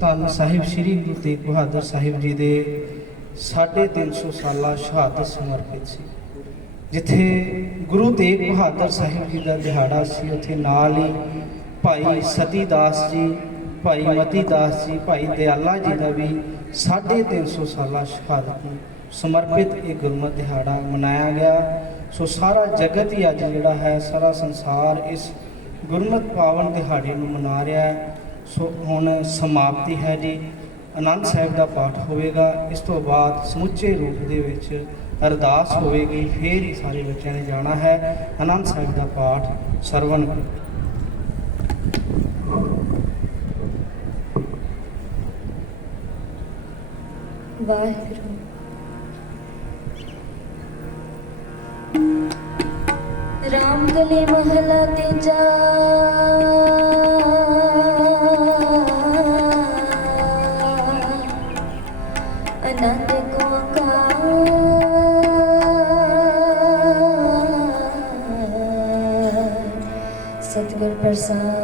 ਧੰਨ ਸਾਹਿਬ ਸ੍ਰੀ ਗੁਰੂ ਤੇਗ ਬਹਾਦਰ ਸਾਹਿਬ ਜੀ ਦੇ 350 ਸਾਲਾ ਸ਼ਹਾਦਤ ਸਮਰਪਿਤ ਸੀ। ਜਿੱਥੇ ਗੁਰੂ ਤੇਗ ਬਹਾਦਰ ਸਾਹਿਬ ਜੀ ਦਾ ਦਿਹਾੜਾ ਸੀ, ਉੱਥੇ ਨਾਲ ਹੀ ਭਾਈ ਸਤੀ ਦਾਸ ਜੀ, ਭਾਈ ਮਤੀ ਦਾਸ ਜੀ, ਭਾਈ ਦਿਆਲਾ ਜੀ ਦਾ ਵੀ 350 ਸਾਲਾ ਸ਼ਹਾਦਤ ਨੂੰ ਸਮਰਪਿਤ ਇਹ ਗੁਰਮਤਿ ਦਿਹਾੜਾ ਮਨਾਇਆ ਗਿਆ। ਸੋ ਸਾਰਾ ਜਗਤ ਹੀ ਅੱਜ ਜਿਹੜਾ ਹੈ, ਸਾਰਾ ਸੰਸਾਰ ਇਸ ਗੁਰਮਤਿ ਪਾਵਨ ਦਿਹਾੜੇ ਨੂੰ ਮਨਾ ਰਿਹਾ ਹੈ। ਸੋ ਹੁਣ ਸਮਾਪਤੀ ਹੈ ਜੀ। ਆਨੰਦ ਸਾਹਿਬ ਦਾ ਪਾਠ ਹੋਵੇਗਾ। ਇਸ ਤੋਂ ਬਾਅਦ ਸਮੁੱਚੇ ਰੂਪ ਦੇ ਵਿੱਚ ਅਰਦਾਸ ਹੋਵੇਗੀ। ਫੇਰ ਹੀ ਸਾਰੇ ਬੱਚਿਆਂ ਨੇ ਜਾਣਾ ਹੈ। ਆਨੰਦ ਸਾਹਿਬ ਦਾ ਪਾਠ ਸਰਵਣ ਕਰੋ। ਵਾਹਿਗੁਰੂ। ਰਾਮ ਗਲੇ ਮਹਲਾ ਤੀਜਾ Such a good person.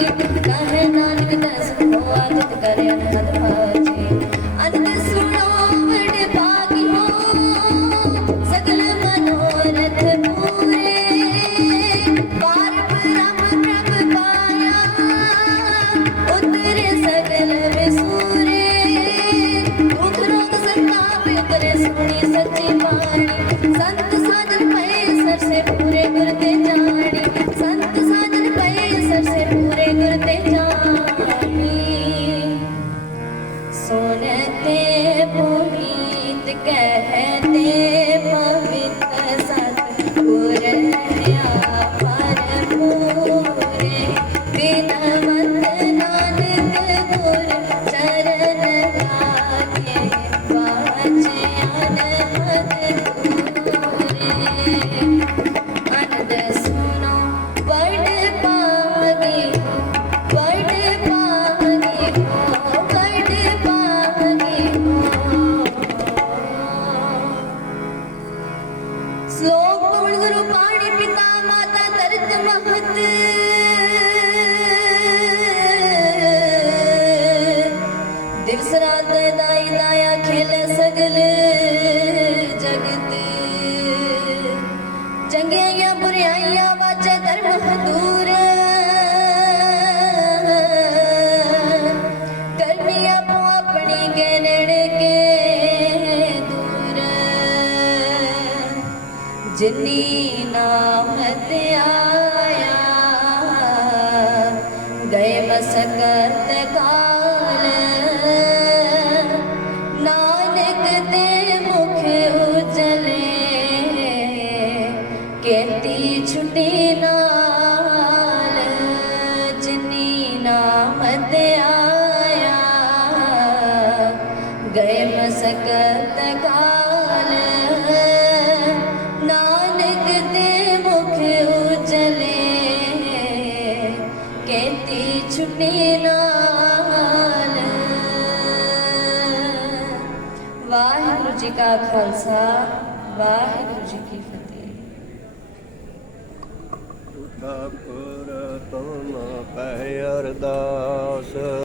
Thank you. श्लोक गुरु पाणी पिता माता तरत महत ਜਿਨੀ ਨਾਮ ਤੇ ਆਇਆ, ਗਏ ਮਸਕਤ ਕਾਲ। ਨਾਨਕ ਦੇ ਮੁਖ ਉਜਲੇ, ਕੇਤੀ ਛੁਟੀ ਨਾਲ। ਜਿਨੀ ਨਾਮ ਤੇ ਆਇਆ, ਗਏ ਮਸਕਤ ਕਾਲ। ਜੀ ਕਾ ਖਾਲਸਾ ਵਾਹਿਗੁਰੂ ਜੀ ਕੀ ਫਤਿਹ। ਠਾਕੁਰ ਤੁਮ ਪਹਿ ਅਰਦਾਸ।